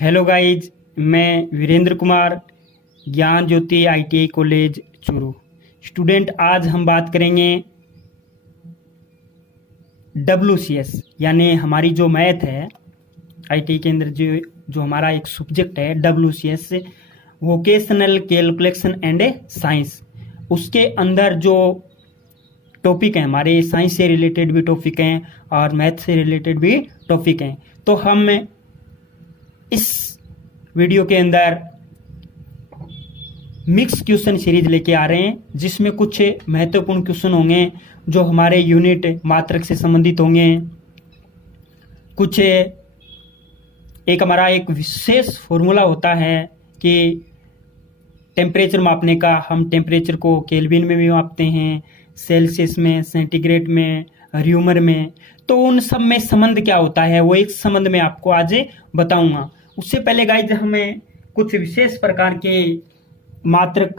Hello guys, मैं वीरेंद्र कुमार, ज्ञान ज्योति ITI college Churu student. आज हम बात करेंगे डब्ल्यूसीएस यानी हमारी जो मैथ है आईटीआई के अंदर जो हमारा एक सब्जेक्ट है डब्ल्यूसीएस वोकेशनल कैलकुलेशन एंड साइंस। उसके अंदर जो टॉपिक हैं हमारे साइंस से रिलेटेड भी टॉपिक हैं और मैथ से रिलेटेड भी टॉपिक हैं। तो हम इस वीडियो के अंदर मिक्स क्वेश्चन सीरीज लेके आ रहे हैं, जिसमें कुछ महत्वपूर्ण क्वेश्चन होंगे जो हमारे यूनिट मात्रक से संबंधित होंगे। कुछ एक हमारा एक विशेष फॉर्मूला होता है कि टेम्परेचर मापने का, हम टेम्परेचर को केल्विन में भी मापते हैं, सेल्सियस में, सेंटीग्रेड में, र्यूमर में। तो उन सब में संबंध क्या होता है वो एक संबंध में आपको आज बताऊंगा। उससे पहले गाइज हमें कुछ विशेष प्रकार के मात्रक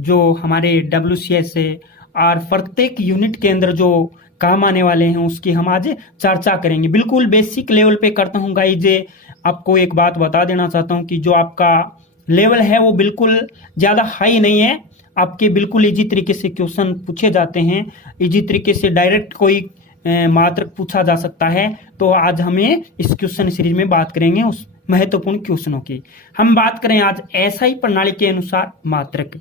जो हमारे डब्ल्यूसीएस है और प्रत्येक यूनिट के अंदर जो काम आने वाले हैं उसकी हम आज चर्चा करेंगे। बिल्कुल बेसिक लेवल पे करता हूँ गाइज। आपको एक बात बता देना चाहता हूँ कि जो आपका लेवल है वो बिल्कुल ज़्यादा हाई नहीं है। आपके बिल्कुल इजी तरीके से क्वेश्चन पूछे जाते हैं, इजी तरीके से डायरेक्ट कोई मात्रक पूछा जा सकता है। तो आज हमें इस क्वेश्चन सीरीज में बात करेंगे उस महत्वपूर्ण क्वेश्चनों की। हम बात करें आज एसआई प्रणाली के अनुसार मात्रक,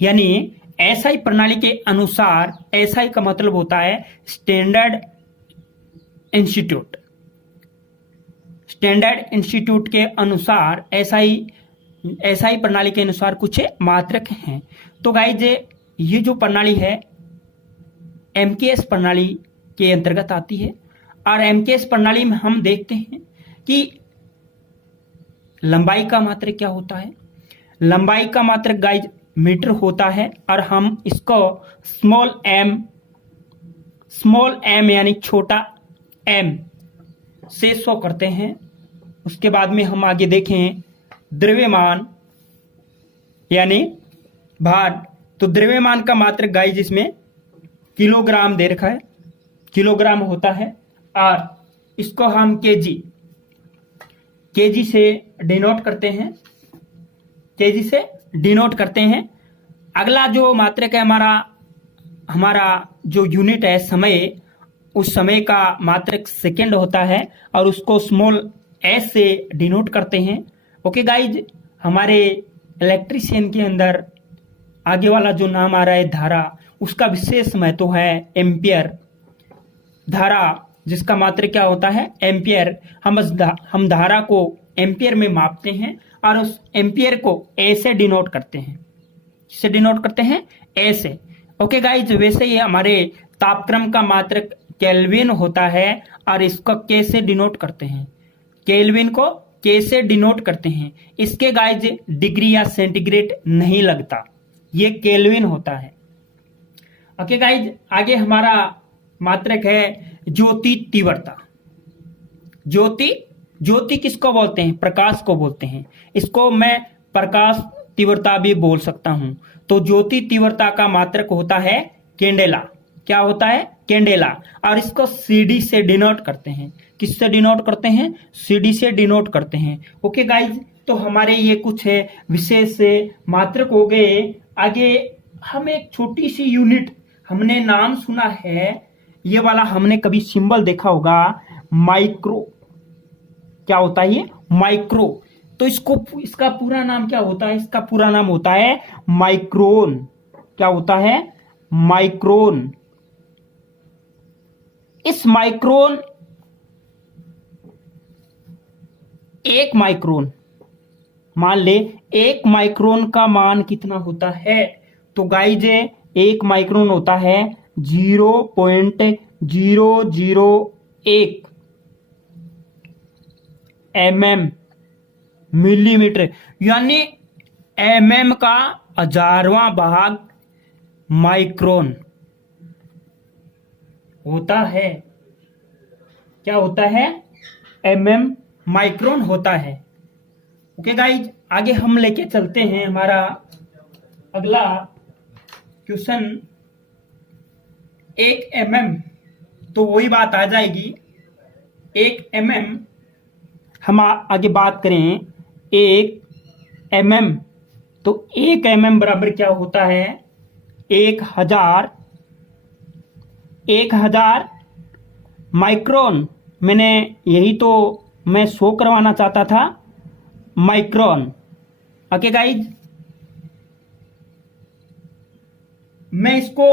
यानी एसआई प्रणाली के अनुसार। एसआई का मतलब होता है स्टैंडर्ड इंस्टीट्यूट। स्टैंडर्ड इंस्टीट्यूट के अनुसार एसआई प्रणाली के अनुसार कुछ मात्रक हैं। तो गाइज ये जो प्रणाली है एमकेएस प्रणाली के अंतर्गत आती है और एमकेएस प्रणाली में हम देखते हैं कि लंबाई का मात्रक क्या होता है। लंबाई का मात्रक गाइज मीटर होता है और हम इसको स्मॉल एम यानी छोटा एम से शो करते हैं। उसके बाद में हम आगे देखें द्रव्यमान यानी भार। तो द्रव्यमान का मात्रक गाइज इसमें किलोग्राम दे रखा है, किलोग्राम होता है और इसको हम केजी से डिनोट करते हैं, केजी से डिनोट करते हैं। अगला जो मात्रक है हमारा जो यूनिट है समय, उस समय का मात्रक सेकंड होता है और उसको स्मॉल एस से डिनोट करते हैं। ओके गाइज, हमारे इलेक्ट्रिशियन के अंदर आगे वाला जो नाम आ रहा है धारा, उसका विशेष महत्व है एम्पियर। धारा जिसका मात्रक क्या होता है एम्पियर। हम धारा को एम्पियर में मापते हैं और उस एम्पियर को ए से डिनोट करते हैं। किससे डिनोट करते हैं? ए से। ओके गाइज, वैसे ही हमारे तापक्रम का मात्रक केल्विन होता है और इसको के से डिनोट करते हैं। केल्विन को के से डिनोट करते हैं। इसके गाइज डिग्री या सेंटीग्रेड नहीं लगता, ये केल्विन होता है। ओके गाइज, आगे हमारा मात्रक है ज्योति तीव्रता। ज्योति किसको बोलते हैं? प्रकाश को बोलते हैं। इसको मैं प्रकाश तीव्रता भी बोल सकता हूं। तो ज्योति तीव्रता का मात्रक होता है कैंडेला। क्या होता है? कैंडेला। और इसको सीडी से डिनोट करते हैं। किससे डिनोट करते हैं? सीडी से डिनोट करते हैं। ओके गाइज, तो हमारे ये कुछ विशेष मात्रक हो गए। आगे हम एक छोटी सी यूनिट, हमने नाम सुना है ये वाला, हमने कभी सिंबल देखा होगा माइक्रो। क्या होता है ये? माइक्रो। तो इसका पूरा नाम क्या होता है? इसका पूरा नाम होता है माइक्रोन। क्या होता है? माइक्रोन। इस माइक्रोन, एक माइक्रोन, मान ले एक माइक्रोन का मान कितना होता है? तो गाइज एक माइक्रोन होता है 0.001 mm, मिलीमीटर, यानी mm का 1000वां भाग माइक्रोन होता है। क्या होता है? mm माइक्रोन होता है। ओके गाइज, आगे हम लेके चलते हैं हमारा अगला क्वेश्चन 1 mm। तो वही बात आ जाएगी 1 mm हम आगे बात करें 1 mm, तो 1 mm बराबर क्या होता है? 1000 माइक्रोन। मैंने यही तो मैं शो करवाना चाहता था, माइक्रोन। ओके गाइज, मैं इसको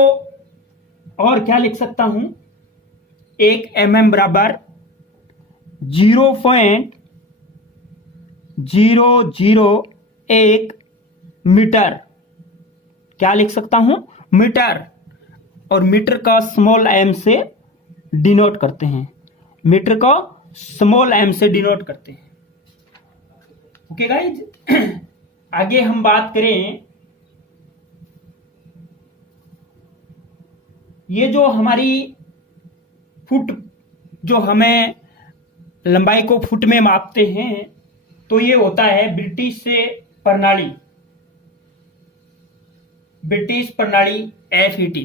और क्या लिख सकता हूं? 1 mm बराबर 0.001 मीटर। क्या लिख सकता हूं? मीटर। और मीटर का स्मॉल m से डिनोट करते हैं, मीटर को स्मॉल m से डिनोट करते हैं। ओके गाइज, आगे हम बात करें, ये जो हमारी फुट, जो हमें लंबाई को फुट में मापते हैं, तो ये होता है ब्रिटिश प्रणाली, ब्रिटिश प्रणाली FET।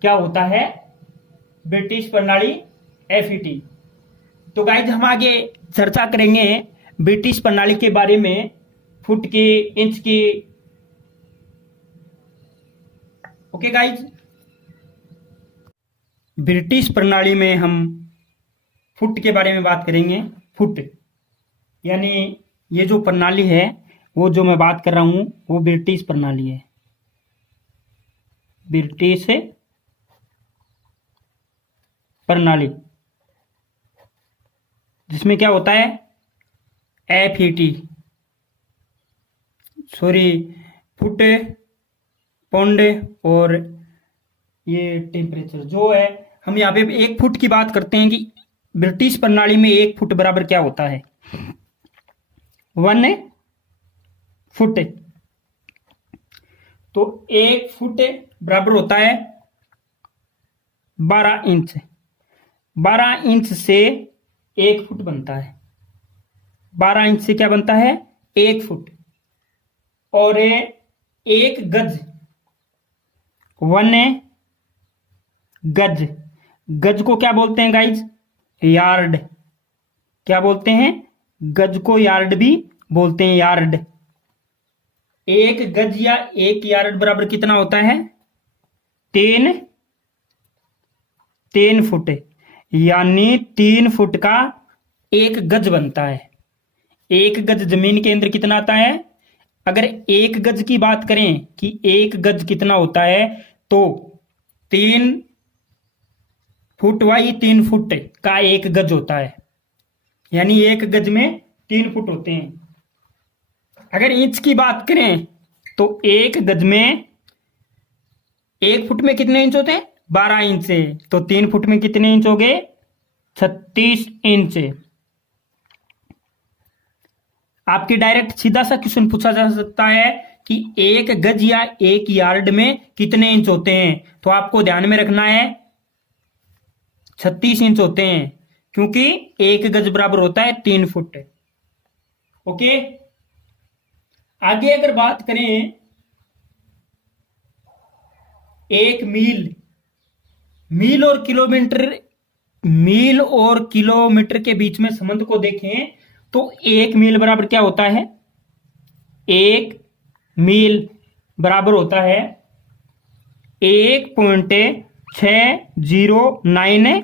क्या होता है? ब्रिटिश प्रणाली FET। तो गाइज हम आगे चर्चा करेंगे ब्रिटिश प्रणाली के बारे में, फुट की, इंच की। ओके गाइज, ब्रिटिश प्रणाली में हम फुट के बारे में बात करेंगे। फुट यानी ये जो प्रणाली है, वो जो मैं बात कर रहा हूं, वो ब्रिटिश प्रणाली है, ब्रिटिश प्रणाली, जिसमें क्या होता है? FET, सॉरी, फुट, पौंड और ये टेम्परेचर जो है। हम यहाँ पे 1 फुट की बात करते हैं कि ब्रिटिश प्रणाली में 1 फुट बराबर क्या होता है? 1 फुट। तो 1 फुट बराबर होता है 12 इंच। 12 इंच से 1 फुट बनता है। 12 इंच से क्या बनता है? 1 फुट। और 1 गज, 1 गज, गज को क्या बोलते हैं गाइज? यार्ड। क्या बोलते हैं? गज को यार्ड भी बोलते हैं, यार्ड। 1 गज या 1 यार्ड बराबर कितना होता है? 3 फुट। यानी 3 फुट का 1 गज बनता है। 1 गज जमीन के अंदर कितना आता है? अगर 1 गज की बात करें कि 1 गज कितना होता है, तो 3 फुट वाई 3 फुट का 1 गज होता है। यानी 1 गज में 3 फुट होते हैं। अगर इंच की बात करें तो 1 गज में, 1 फुट में कितने इंच होते हैं? 12 इंच से। तो 3 फुट में कितने इंच हो गए? 36 इंच। आपके डायरेक्ट सीधा सा क्वेश्चन पूछा जा सकता है कि 1 गज या 1 यार्ड में कितने इंच होते हैं? तो आपको ध्यान में रखना है 36 इंच होते हैं, क्योंकि 1 गज बराबर होता है 3 फुट। ओके, आगे अगर बात करें 1 मील, मील और किलोमीटर, मील और किलोमीटर के बीच में संबंध को देखें तो 1 मील बराबर क्या होता है? 1 मील बराबर होता है 1.609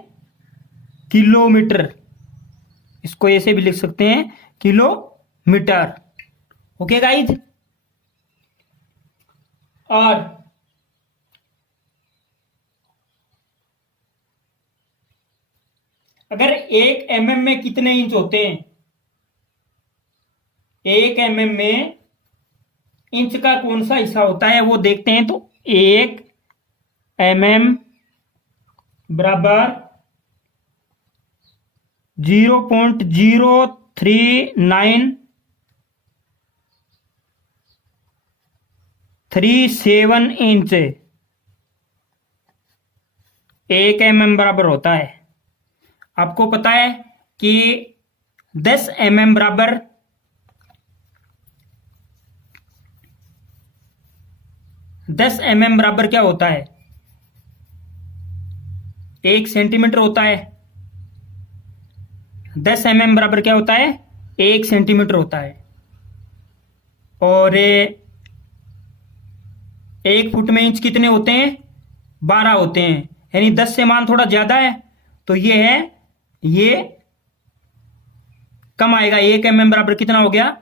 किलोमीटर। इसको ऐसे भी लिख सकते हैं, किलोमीटर। ओके गाइज, और अगर 1 mm में कितने इंच होते हैं? 1 mm में इंच का कौन सा हिस्सा होता है वो देखते हैं। तो 1 mm बराबर 0.03937 इंच 1 mm बराबर होता है। आपको पता है कि 10 mm बराबर 10 mm बराबर क्या होता है? 1 सेंटीमीटर होता है। 10 mm बराबर क्या होता है? 1 सेंटीमीटर होता है। और 1 फुट में इंच कितने होते हैं? 12 होते हैं। यानी 10 से मान थोड़ा ज्यादा है, तो ये है, ये कम आएगा। 1 mm बराबर कितना हो गया?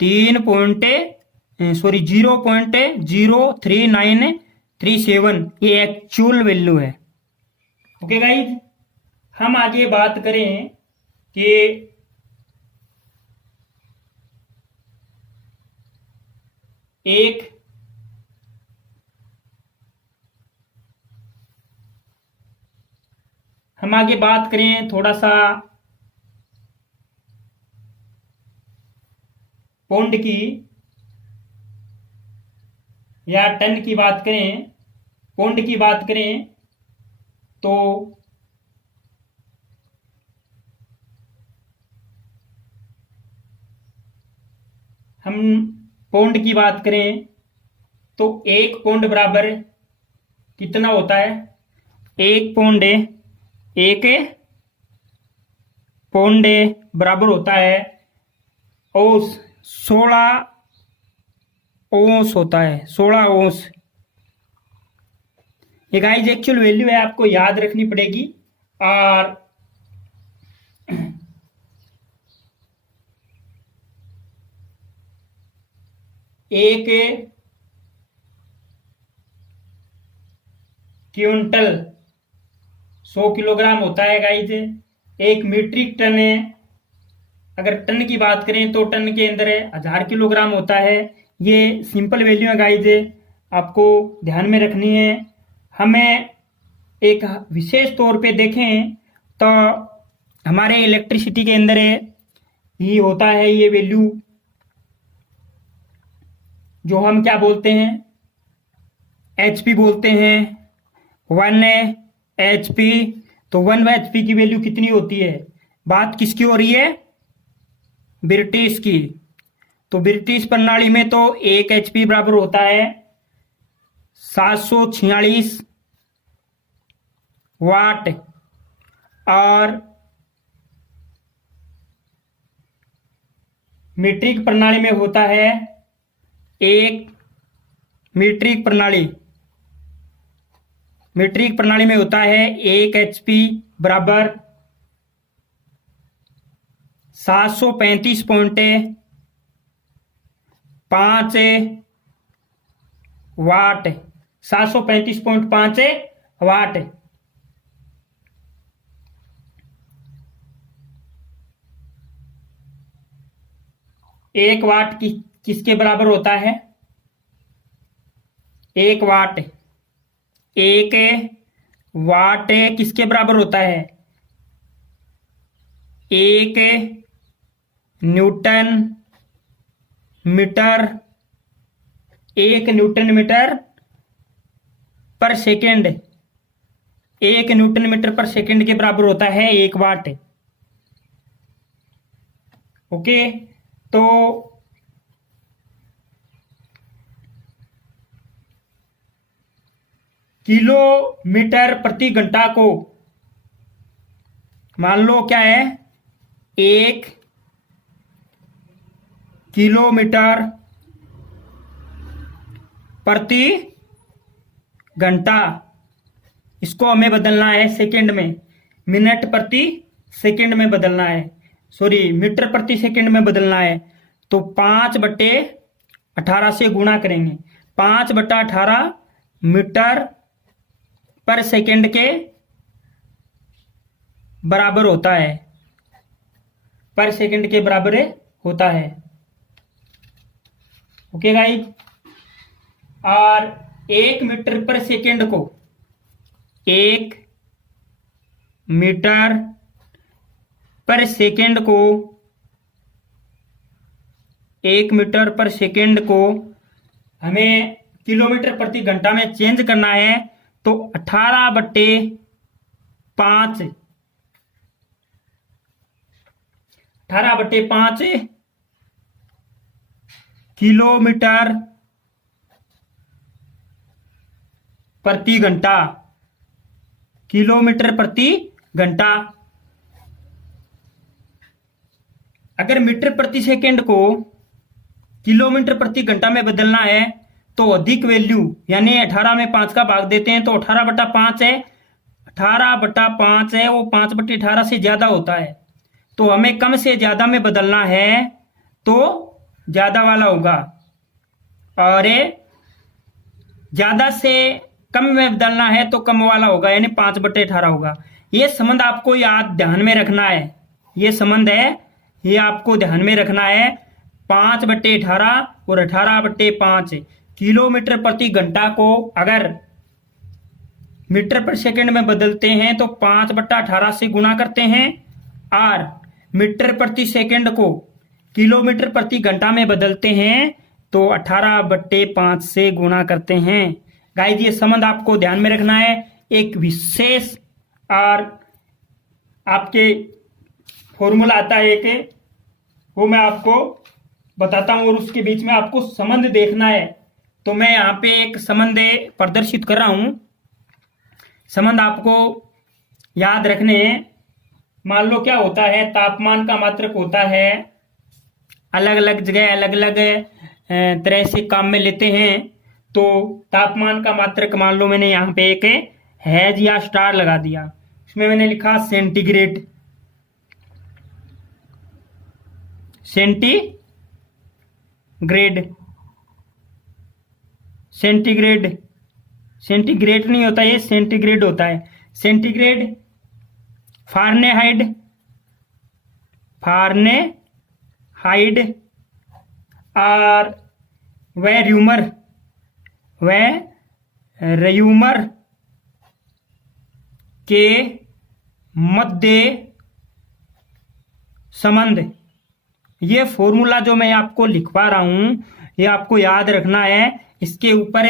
0.3937। ये एक्चुअल वैल्यू है। ओके गाइज, हम आगे बात करें कि एक हम आगे बात करें थोड़ा सा पौंड की या टन की बात करें। पौंड की बात करें तो हम पौंड की बात करें तो 1 पौंड बराबर कितना होता है? 1 पौंड, 1 पौंड बराबर होता है औंस, 16 औंस होता है, 16 औंस। ये गाइस एक्चुअल वैल्यू है, आपको याद रखनी पड़ेगी। और एक क्विंटल 100 किलोग्राम होता है गाइस। एक मीट्रिक टन है, अगर टन की बात करें तो टन के अंदर 1000 किलोग्राम होता है। ये सिंपल वैल्यू है गाइस, आपको ध्यान में रखनी है। हमें एक विशेष तौर पे देखें तो हमारे इलेक्ट्रिसिटी के अंदर ही होता है ये वैल्यू, जो हम क्या बोलते हैं? HP बोलते हैं। 1 HP। तो 1 HP की वैल्यू कितनी होती है? बात किसकी हो रही है? ब्रिटिश की। तो ब्रिटिश प्रणाली में तो 1 HP बराबर होता है 746 वाट। और मीट्रिक प्रणाली में होता है एक मीट्रिक प्रणाली में होता है 1 HP बराबर 735.5 वाट। 735.5 वाट। 1 वाट किसके बराबर होता है? 1 वाट, 1 वाट किसके बराबर होता है? 1 न्यूटन मीटर, 1 न्यूटन मीटर पर सेकेंड। 1 न्यूटन मीटर पर सेकेंड के बराबर होता है 1 वाट। ओके, तो किलोमीटर प्रति घंटा को मान लो क्या है? 1 किलोमीटर प्रति घंटा। इसको हमें बदलना है सेकंड में, मिनट प्रति सेकंड में बदलना है, सॉरी मीटर प्रति सेकंड में बदलना है। तो 5/18 से गुणा करेंगे। 5/18 मीटर पर सेकंड के बराबर होता है, पर सेकंड के बराबर होता है। ओके गाइस, और 1 मीटर पर सेकंड को 1 मीटर पर सेकंड को 1 मीटर पर सेकंड को हमें किलोमीटर प्रति घंटा में चेंज करना है। तो 18/5 किलोमीटर प्रति घंटा, किलोमीटर प्रति घंटा। अगर मीटर प्रति सेकंड को किलोमीटर प्रति घंटा में बदलना है तो अधिक वैल्यू यानी 18 में 5 का भाग देते हैं तो 18/5 है। 18/5 है वो 5/18 से ज्यादा होता है। तो हमें कम से ज्यादा में बदलना है तो ज्यादा वाला होगा और ज्यादा से कम में बदलना है तो कम वाला होगा यानी 5/18 होगा। ये संबंध आपको याद ध्यान में रखना है। ये संबंध है ये आपको ध्यान में रखना है। 5/18 और 18/5 किलोमीटर प्रति घंटा को अगर मीटर पर सेकंड में बदलते हैं तो 5/18 से गुणा करते हैं और मीटर प्रति सेकंड को किलोमीटर प्रति घंटा में बदलते हैं तो 18/5 से गुणा करते हैं। गाइस ये संबंध आपको ध्यान में रखना है। एक विशेष और आपके फॉर्मूला आता है एक, वो मैं आपको बताता हूं और उसके बीच में आपको संबंध देखना है। तो मैं यहाँ पे एक संबंध प्रदर्शित कर रहा हूं। संबंध आपको याद रखने हैं। मान लो क्या होता है, तापमान का मात्रक होता है, अलग अलग जगह अलग अलग तरह से काम में लेते हैं। तो तापमान का मात्रक मान लो मैंने यहाँ पे एक हैज या स्टार लगा दिया, इसमें मैंने लिखा सेंटीग्रेड। सेंटीग्रेड सेंटीग्रेड नहीं होता, ये सेंटीग्रेड होता है। सेंटीग्रेड, फारेनहाइट और व्यूमर के मध्य संबंध। ये फॉर्मूला जो मैं आपको लिखवा रहा हूं ये आपको याद रखना है। इसके ऊपर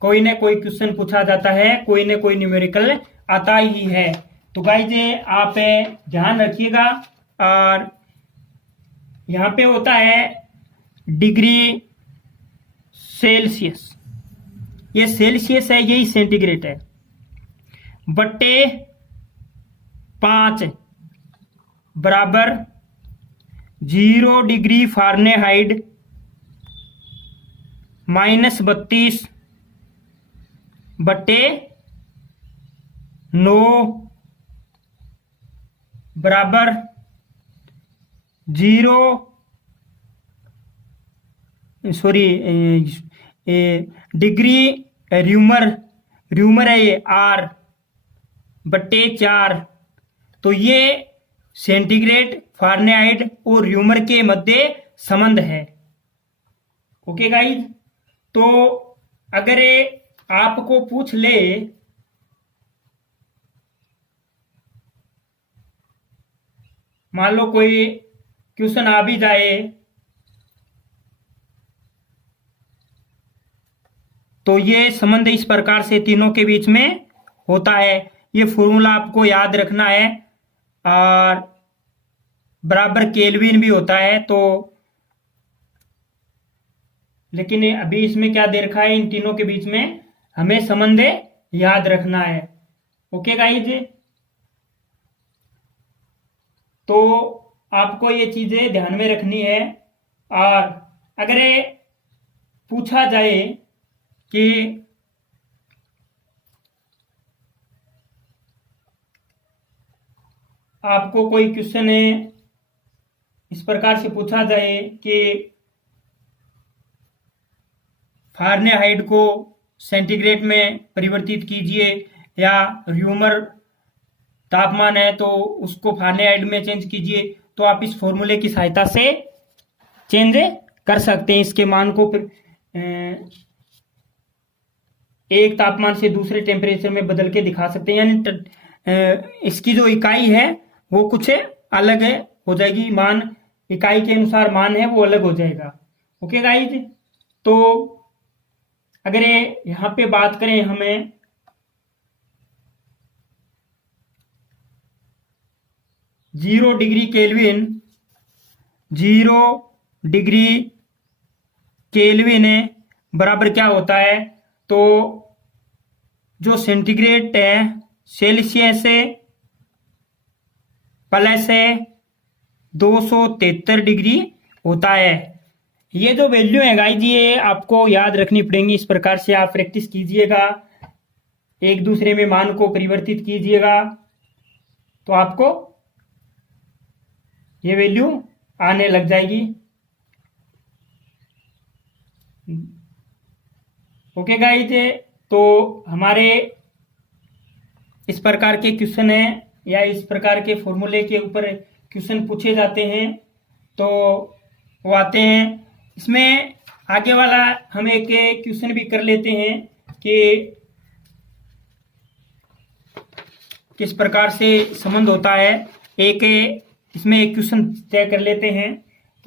कोई ना कोई क्वेश्चन पूछा जाता है, कोई ना कोई न्यूमेरिकल आता ही है। तो गाइस आप ध्यान रखिएगा। और यहां पे होता है डिग्री सेल्सियस, ये सेल्सियस है, यही सेंटीग्रेड है, बट्टे 5 बराबर 0 डिग्री फारेनहाइट -32 बट्टे 9 बराबर 0 डिग्री र्यूमर है ये R बट्टे 4। तो ये सेंटीग्रेड, फारेनहाइट और र्यूमर के मध्य संबंध है। ओके गाइज, तो अगर आपको पूछ ले मान लो कोई क्वेश्चन आ भी जाए तो ये संबंध इस प्रकार से तीनों के बीच में होता है। ये फॉर्मूला आपको याद रखना है। और बराबर केल्विन भी होता है। तो लेकिन अभी इसमें क्या दे रखा है, इन तीनों के बीच में हमें संबंध याद रखना है। ओके गाइज, तो आपको ये चीजें ध्यान में रखनी है। और अगर पूछा जाए कि आपको कोई क्वेश्चन है इस प्रकार से पूछा जाए कि फारेनहाइट को सेंटीग्रेड में परिवर्तित कीजिए या र्यूमर तापमान है तो उसको फारेनहाइट में चेंज कीजिए, तो आप इस फॉर्मूले की सहायता से चेंज कर सकते हैं। इसके मान को एक तापमान से दूसरे टेम्परेचर में बदल के दिखा सकते हैं। यानी इसकी जो इकाई है वो कुछ अलग हो जाएगी, मान इकाई के अनुसार मान है वो अलग हो जाएगा। ओके गाइज, तो अगर यहाँ पे बात करें हमें 0 डिग्री केल्विन बराबर क्या होता है, तो जो सेंटीग्रेड है सेल्सियस प्लस 273 डिग्री होता है। ये जो वैल्यू है गाइज ये आपको याद रखनी पड़ेंगी। इस प्रकार से आप प्रैक्टिस कीजिएगा, एक दूसरे में मान को परिवर्तित कीजिएगा तो आपको ये वैल्यू आने लग जाएगी। ओके गाइज, तो हमारे इस प्रकार के क्वेश्चन है या इस प्रकार के फॉर्मूले के ऊपर क्वेश्चन पूछे जाते हैं तो वो आते हैं। इसमें आगे वाला हम एक क्वेश्चन भी कर लेते हैं कि किस प्रकार से संबंध होता है। एक इसमें एक क्वेश्चन तय कर लेते हैं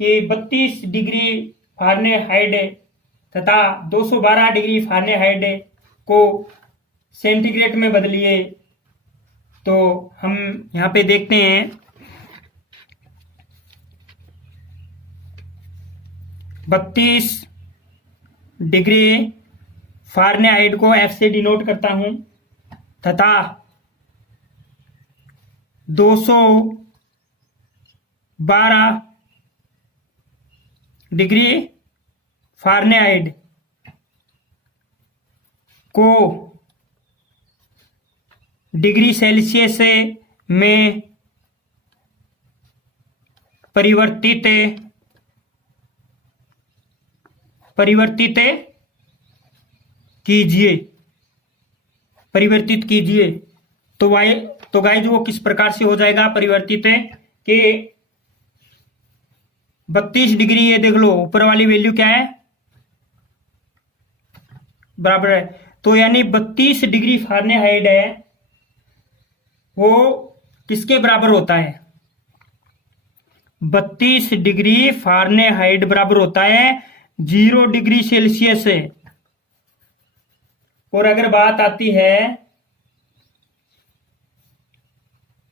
कि 32 डिग्री फ़ारेनहाइट तथा 212 डिग्री फ़ारेनहाइट को सेंटीग्रेड में बदलिए। तो हम यहाँ पे देखते हैं 32 डिग्री फ़ारेनहाइट को F से डिनोट करता हूं तथा 212 डिग्री फ़ारेनहाइट को डिग्री सेल्सियस में परिवर्तित कीजिए। तो गाइज वो किस प्रकार से हो जाएगा परिवर्तित है कि 32 डिग्री, ये देख लो ऊपर वाली वैल्यू क्या है, बराबर है। तो यानी 32 डिग्री फ़ारेनहाइट है वो किसके बराबर होता है, 32 डिग्री फ़ारेनहाइट बराबर होता है 0 डिग्री सेल्सियस से। और अगर बात आती है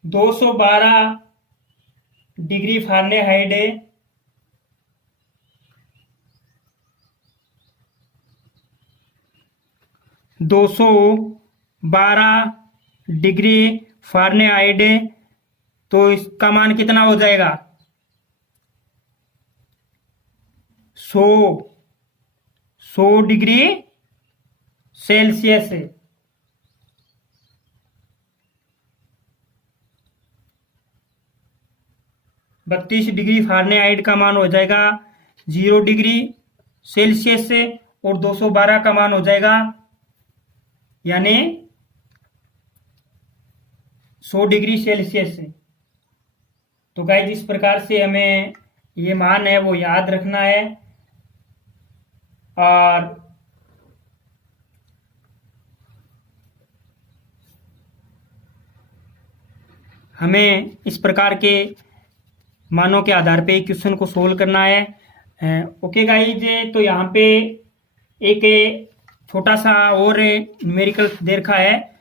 212 डिग्री फ़ारेनहाइट 212 डिग्री फ़ारेनहाइट, तो इसका मान कितना हो जाएगा 100 डिग्री सेल्सियस। 32 डिग्री फ़ारेनहाइट का मान हो जाएगा 0 डिग्री सेल्सियस से और 212 का मान हो जाएगा यानी 100 डिग्री सेल्सियस से। तो गाइस इस प्रकार से हमें ये मान है वो याद रखना है और हमें इस प्रकार के मानों के आधार पे क्वेश्चन को सोल्व करना है। ओके गाइज, तो यहाँ पे एक छोटा सा और न्यूमेरिकल दे रखा है,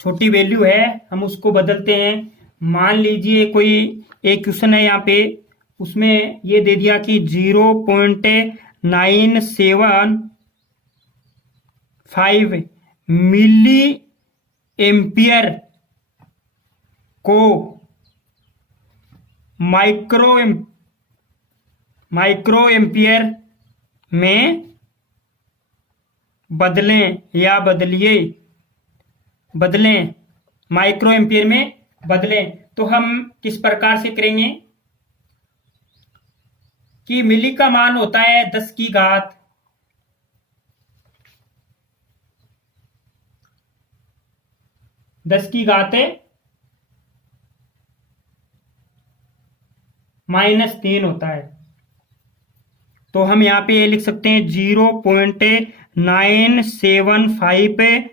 छोटी वैल्यू है, हम उसको बदलते हैं। मान लीजिए कोई एक क्वेश्चन है यहाँ पे, उसमें ये दे दिया कि 0.975 मिली एम्पियर को माइक्रो एम्पियर में बदलें माइक्रो एम्पियर में बदलें। तो हम किस प्रकार से करेंगे कि मिली का मान होता है 10 की घात -3 होता है। तो हम यहाँ पे ये लिख सकते हैं 0.975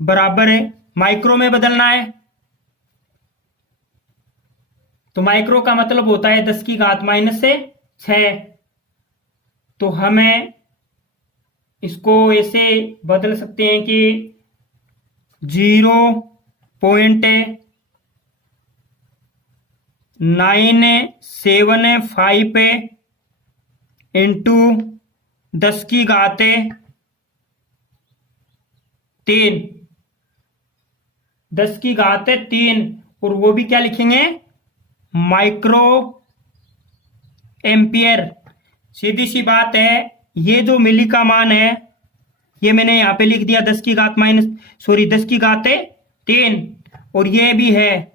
बराबर है, माइक्रो में बदलना है। तो माइक्रो का मतलब होता है 10 की घात -6। तो हमें इसको ऐसे बदल सकते हैं कि 0.975 इंटू 10 की घात 3, 10 की घात 3, और वो भी क्या लिखेंगे माइक्रो एम्पियर। सीधी सी बात है, ये जो मिली का मान है ये मैंने यहां पे लिख दिया 10 की घात 3, और ये भी है।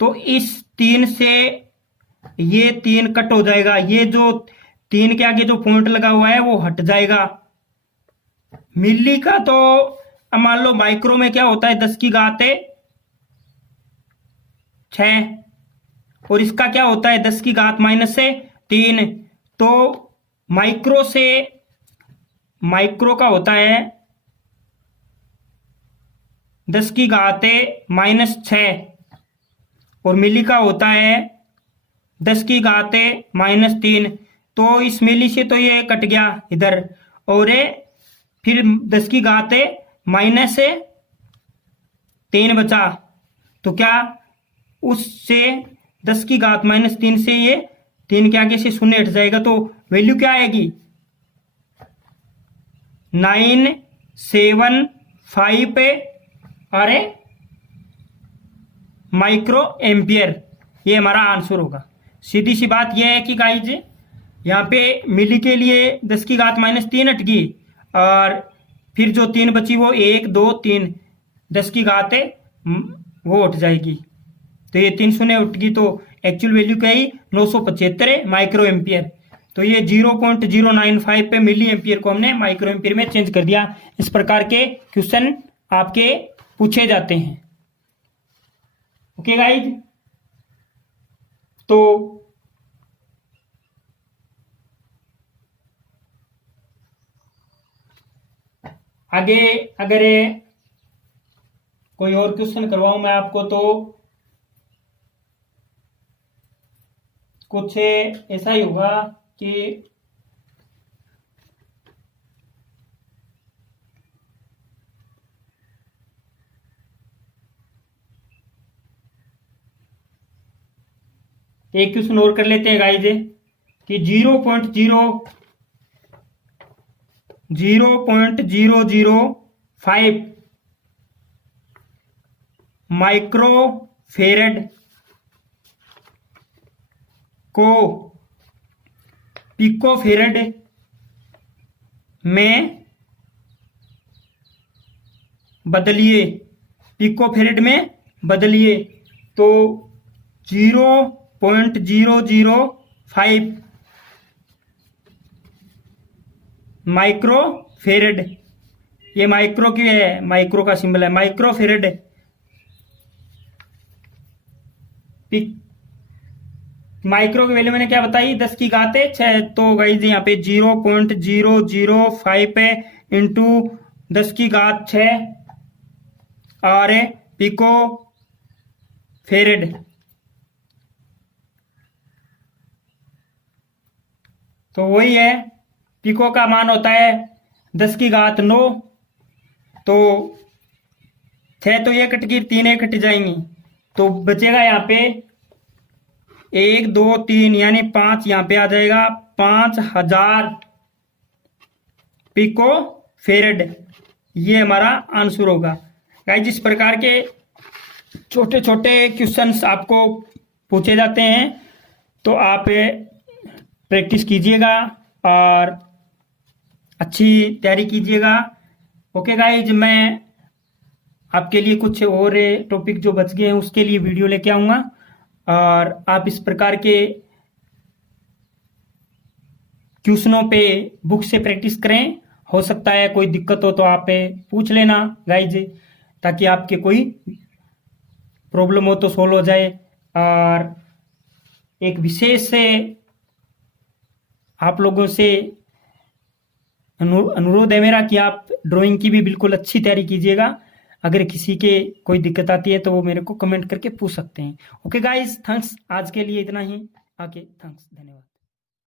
तो इस 3 से ये 3 कट हो जाएगा, ये जो 3 के आगे जो पॉइंट लगा हुआ है वो हट जाएगा। मिली का तो अब मान लो माइक्रो में क्या होता है 10 की घात 6, और इसका क्या होता है 10 की घात -3। तो माइक्रो का होता है 10 की घात -6, और मिली का होता है 10 की घात -3। तो इस मिली से तो ये कट गया इधर, और फिर 10 की घात -3 बचा। तो क्या उससे 10 की घात -3 से ये 3 के आगे से शून्य हट जाएगा, तो वैल्यू क्या आएगी 975 अरे माइक्रो एम्पियर। ये हमारा आंसर होगा। सीधी सी बात यह है कि गाइज यहाँ पे मिली के लिए 10 की घात -3 हट गई, और फिर जो 3 बची वो 1 2 3 10 की घात वो हट जाएगी। तो ये 3 शून्य उठ गई, तो एक्चुअल वैल्यू क्या है 975 माइक्रो एम्पियर। तो ये 0.095 पे मिली एम्पियर को हमने माइक्रो एम्पियर में चेंज कर दिया। इस प्रकार के क्वेश्चन आपके पूछे जाते हैं। ओके गाइज, तो आगे अगर कोई और क्वेश्चन करवाऊं मैं आपको, तो कुछ ऐसा ही होगा कि एक क्वेश्चन और कर लेते हैं गाइज कि 0.005 माइक्रो फेरेड को पिको फेरेड में बदलिए, पिको फेरेड में बदलिए। तो 0.005 माइक्रो फेरेड, ये माइक्रो की है, माइक्रो का सिंबल है माइक्रो फेरेड। माइक्रो की वैल्यू मैंने क्या बताई 10 की घात 6। तो गाइस यहाँ पे 0.005 इंटू 10 की घात 6 और पिको फेरेड। तो वही है, पिको का मान होता है 10 की घात 9। तो 6 तो ये कट गई, 3 ये कट जाएंगी, तो बचेगा यहाँ पे 1 2 3 यानी 5 यहाँ पे आ जाएगा 5000 पिको फेरेड। ये हमारा आंसर होगा। गाइस इस प्रकार के छोटे छोटे क्वेश्चंस आपको पूछे जाते हैं, तो आप प्रैक्टिस कीजिएगा और अच्छी तैयारी कीजिएगा। ओके गाइज, मैं आपके लिए कुछ और टॉपिक जो बच गए हैं उसके लिए वीडियो लेके आऊँगा, और आप इस प्रकार के क्वेश्चनों पे बुक से प्रैक्टिस करें। हो सकता है कोई दिक्कत हो तो आप पूछ लेना गाइज, ताकि आपके कोई प्रॉब्लम हो तो सोल्व हो जाए। और एक विशेष से आप लोगों से अनुरोध है मेरा कि आप ड्राइंग की भी बिल्कुल अच्छी तैयारी कीजिएगा। अगर किसी के कोई दिक्कत आती है तो वो मेरे को कमेंट करके पूछ सकते हैं। ओके गाइस, थैंक्स, आज के लिए इतना ही। ओके थैंक्स, धन्यवाद।